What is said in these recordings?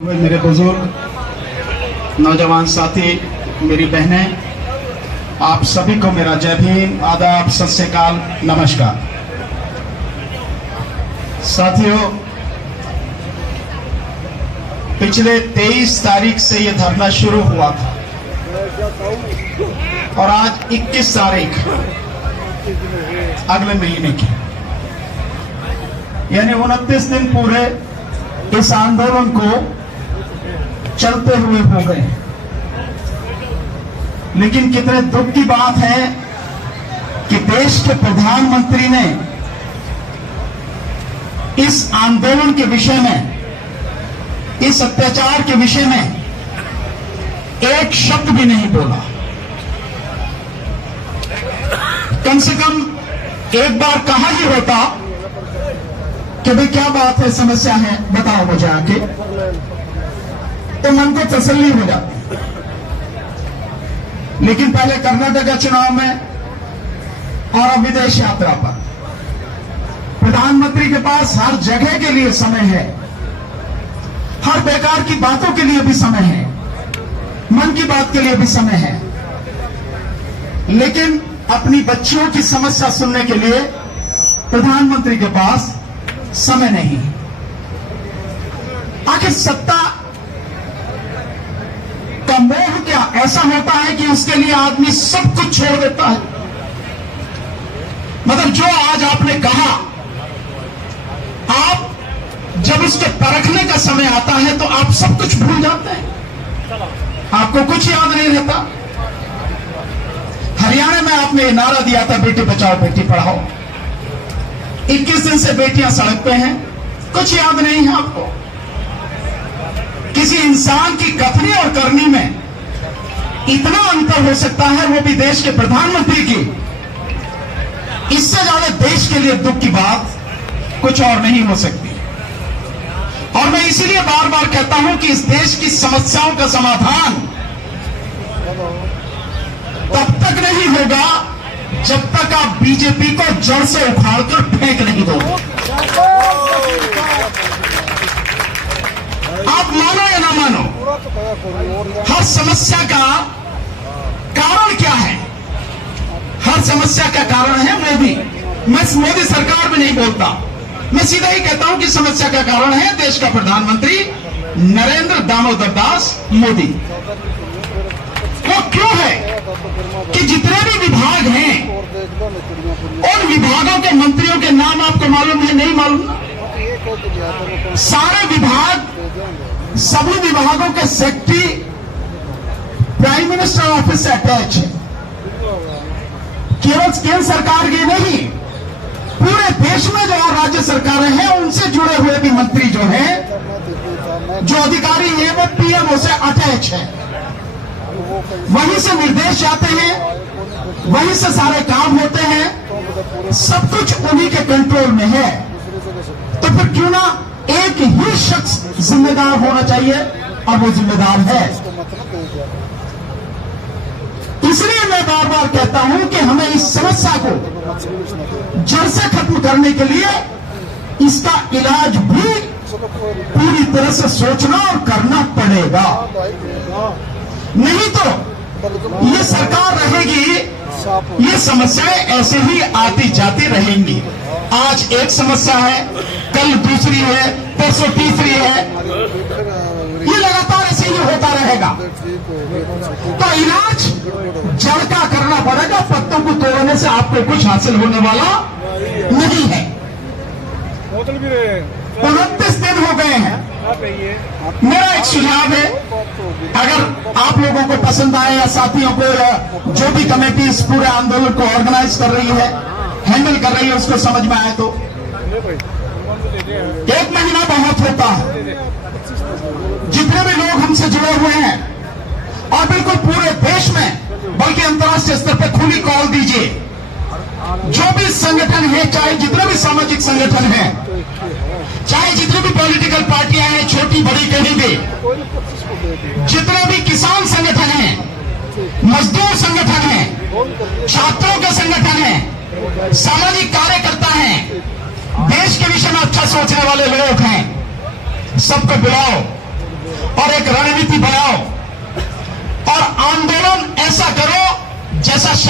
मेरे बुजुर्ग नौजवान साथी, मेरी बहनें, आप सभी को मेरा जय भीम, आदाब, सत श्री अकाल, नमस्कार। साथियों, पिछले 23 तारीख से यह धरना शुरू हुआ था और आज 21 तारीख अगले महीने की, यानी 29 दिन पूरे इस आंदोलन को चलते हुए हो गए। लेकिन कितने दुख की बात है कि देश के प्रधानमंत्री ने इस आंदोलन के विषय में, इस अत्याचार के विषय में एक शब्द भी नहीं बोला। कम से कम एक बार कहा ही होता कि भाई क्या बात है, समस्या है, बताओ मुझे आके, तो मन को तसल्ली हो जाती। लेकिन पहले कर्नाटक का चुनाव में और अब विदेश यात्रा पर प्रधानमंत्री के पास हर जगह के लिए समय है, हर बेकार की बातों के लिए भी समय है, मन की बात के लिए भी समय है, लेकिन अपनी बच्चियों की समस्या सुनने के लिए प्रधानमंत्री के पास समय नहीं। आखिर सत्ता का मोह क्या ऐसा होता है कि उसके लिए आदमी सब कुछ छोड़ देता है? मतलब जो आज आपने कहा, आप जब उसको परखने का समय आता है तो आप सब कुछ भूल जाते हैं, आपको कुछ याद नहीं रहता। हरियाणा में आपने ये नारा दिया था, बेटी बचाओ बेटी पढ़ाओ। 21 दिन से बेटियां सड़क पे हैं, कुछ याद नहीं है आपको। किसी इंसान की कथनी और करनी में इतना अंतर हो सकता है, वो भी देश के प्रधानमंत्री की। इससे ज्यादा देश के लिए दुख की बात कुछ और नहीं हो सकती। और मैं इसीलिए बार बार कहता हूं कि इस देश की समस्याओं का समाधान तब तक नहीं होगा जब तक आप बीजेपी को जड़ से उखाड़कर फेंक नहीं दोगे। आप मानो या ना मानो, हर समस्या का कारण क्या है? हर समस्या का कारण है मोदी। मैं मोदी सरकार में नहीं बोलता, मैं सीधा ही कहता हूं कि समस्या का कारण है देश का प्रधानमंत्री नरेंद्र दामोदर दास मोदी। वो क्यों है कि जितने भी विभाग हैं, उन विभागों के मंत्रियों के नाम आपको मालूम है? नहीं मालूम। सारे विभाग, सभी विभागों के सेक्रेटरी प्राइम मिनिस्टर ऑफिस से अटैच है। केवल केंद्र सरकार के नहीं, पूरे देश में जो राज्य सरकारें हैं उनसे जुड़े हुए भी मंत्री जो हैं, जो अधिकारी हैं, वो पीएमओ से अटैच है। वहीं से निर्देश जाते हैं, वहीं से सारे काम होते हैं, सब कुछ उन्हीं के कंट्रोल में है। तो फिर क्यों ना एक ही शख्स जिम्मेदार होना चाहिए, और वो जिम्मेदार है। इसलिए मैं बार बार कहता हूं कि हमें इस समस्या को जड़ से खत्म करने के लिए इसका इलाज भी पूरी तरह से सोचना और करना पड़ेगा। नहीं तो ये सरकार रहेगी, ये समस्याएं ऐसे ही आती जाती रहेंगी। आज एक समस्या है, कल दूसरी है, परसों तीसरी है, ये लगातार ऐसे ही होता रहेगा। तो इलाज जड़ का करना पड़ेगा। पत्तों को तोड़ने से आपको कुछ हासिल होने वाला नहीं है। 29 दिन हो गए हैं। मेरा एक सुझाव है, अगर आप लोगों को पसंद आए या साथियों को, या जो भी कमेटी इस पूरे आंदोलन को ऑर्गेनाइज कर रही है, हैंडल कर रही है, उसको समझ में आए तो 1 महीना बहुत होता है। जितने भी लोग हमसे जुड़े हुए हैं, और बिल्कुल पूरे देश में बल्कि अंतर्राष्ट्रीय स्तर पर खुली कॉल दीजिए। जो भी संगठन है, चाहे जितने भी सामाजिक संगठन हैं, चाहे जितनी भी पॉलिटिकल पार्टियां हैं, छोटी बड़ी कहीं भी, जितने भी किसान संगठन हैं, मजदूर संगठन हैं, छात्रों के संगठन हैं, सामाजिक कार्यकर्ता हैं, देश के विषय में अच्छा सोचने वाले लोग हैं, सबको बुलाओ।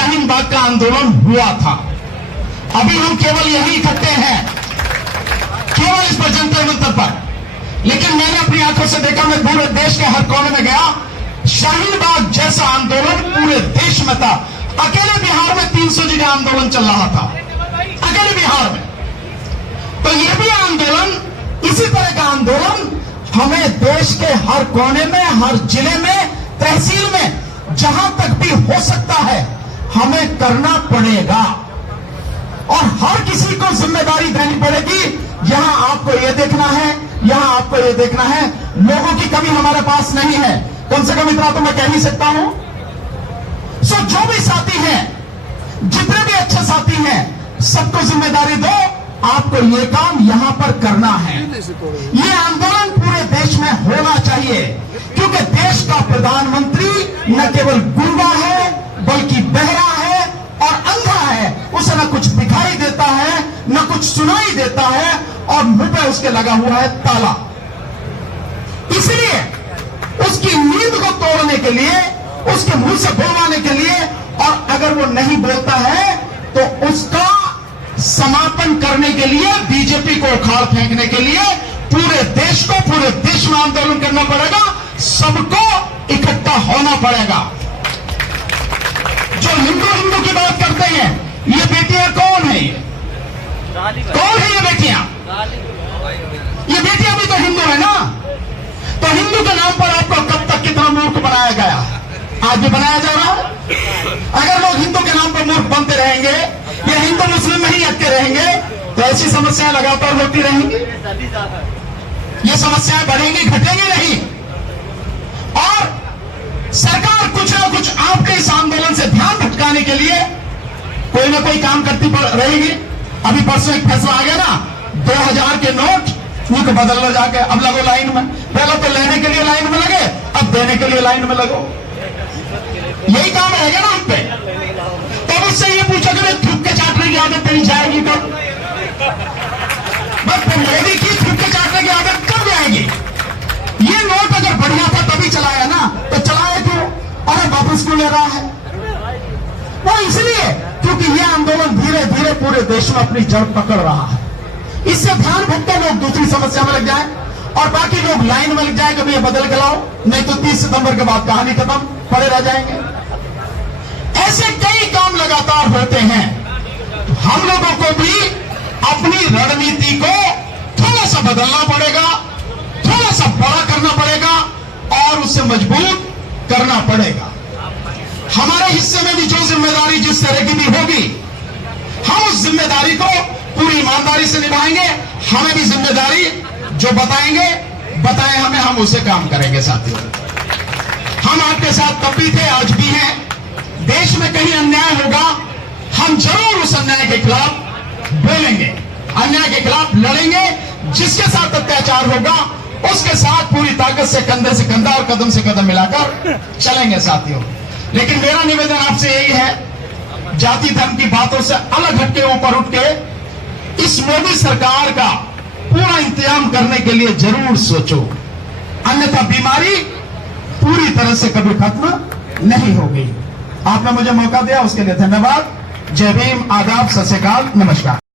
शाहीन बाग का आंदोलन हुआ था। अभी हम केवल यही इकट्ठे हैं, केवल इस पर जंतर मंतर पर, लेकिन मैंने अपनी आंखों से देखा, मैं पूरे देश के हर कोने में गया, शाहीन बाग जैसा आंदोलन पूरे देश में था। अकेले बिहार में 300 जगह आंदोलन चल रहा था, अकेले बिहार में। तो यह भी आंदोलन, इसी तरह का आंदोलन हमें देश के हर कोने में, हर जिले में, तहसील में, जहां तक भी हो सकता है हमें करना पड़ेगा। और हर किसी को जिम्मेदारी देनी पड़ेगी। यहां आपको यह देखना है, यहां आपको यह देखना है, लोगों की कमी हमारे पास नहीं है, कम से कम इतना तो मैं कह ही सकता हूं। सो जो भी साथी हैं, जितने भी अच्छे साथी हैं, सबको जिम्मेदारी दो, आपको यह काम यहां पर करना है। यह आंदोलन पूरे देश में होना चाहिए, क्योंकि देश का प्रधानमंत्री न केवल गूंगा है, बल्कि बहरा है और अंधा है। उसे न कुछ दिखाई देता है, न कुछ सुनाई देता है, और मुंह पे उसके लगा हुआ है ताला। इसलिए उसकी नींद को तोड़ने के लिए, उसके मुंह से बोलवाने के लिए, और अगर वो नहीं बोलता है तो उसका समापन करने के लिए, बीजेपी को उखाड़ फेंकने के लिए पूरे देश में आंदोलन करना पड़ेगा, सबको इकट्ठा होना पड़ेगा। जो हिंदू की बात करते हैं, ये बेटियां कौन है? कौन है ये बेटियां? ये बेटियां भी तो हिंदू है ना। तो हिंदू के नाम पर आपको कब तक कितना मूर्ख बनाया गया? आज भी बनाया जा रहा है। अगर लोग हिंदू के नाम पर मूर्ख बनते रहेंगे या हिंदू मुस्लिम में ही अटके रहेंगे, तो ऐसी समस्याएं लगातार होती रहेंगी। ये समस्याएं बढ़ेंगी, घटेंगी नहीं। और सरकार कुछ ना कुछ आपके इस आंदोलन से ध्यान भटकाने के लिए कोई ना कोई काम करती रहेगी। अभी परसों एक फैसला आ गया ना, 2000 के नोट उनको बदल लो जाके, अब लगो लाइन में। पहले तो लेने के लिए लाइन में लगे, अब देने के लिए लाइन में लगो। यही काम रहेगा ना हम पे। तब उससे ये पूछो कि थूक के चाटने की आदत तेरी जाएगी कब? बस मोदी की थूक के चाटने की आदत कब जाएगी? ये नोट अगर बढ़िया था तभी चलाया ना, तो चलाए क्यों? अरे वापस क्यों ले रहा है? वो इसलिए क्योंकि ये आंदोलन धीरे धीरे पूरे देश में अपनी जड़ पकड़ रहा है। इससे ध्यान भटके लोग दूसरी समस्या में लग जाए और बाकी लोग लाइन में लग जाए कि भैया बदल के लाओ, नहीं तो 30 सितंबर के बाद कहानी खत्म, पड़े रह जाएंगे। ऐसे कई काम लगातार होते हैं। हम लोगों को भी अपनी रणनीति को थोड़ा सा बदलना पड़ेगा, थोड़ा सा बड़ा करना पड़ेगा और उसे मजबूत करना पड़ेगा। हमारे हिस्से में भी जो जिम्मेदारी जिस तरह की भी होगी, हम उस जिम्मेदारी को पूरी ईमानदारी से निभाएंगे। हमें भी जिम्मेदारी जो बताएं हमें, हम उसे काम करेंगे। साथियों, हम आपके साथ तब भी थे, आज भी हैं। देश में कहीं अन्याय होगा, हम जरूर उस अन्याय के खिलाफ बोलेंगे, अन्याय के खिलाफ लड़ेंगे। जिसके साथ अत्याचार होगा उसके साथ पूरी ताकत से कंधे से कंधा और कदम से कदम मिलाकर चलेंगे। साथियों, लेकिन मेरा निवेदन आपसे यही है, जाति धर्म की बातों से अलग हटके, ऊपर उठ के इस मोदी सरकार का पूरा इंतजाम करने के लिए जरूर सोचो, अन्यथा बीमारी पूरी तरह से कभी खत्म नहीं होगी। आपने मुझे मौका दिया, उसके लिए धन्यवाद। जय भीम, आदाब, सत श्री अकाल, नमस्कार।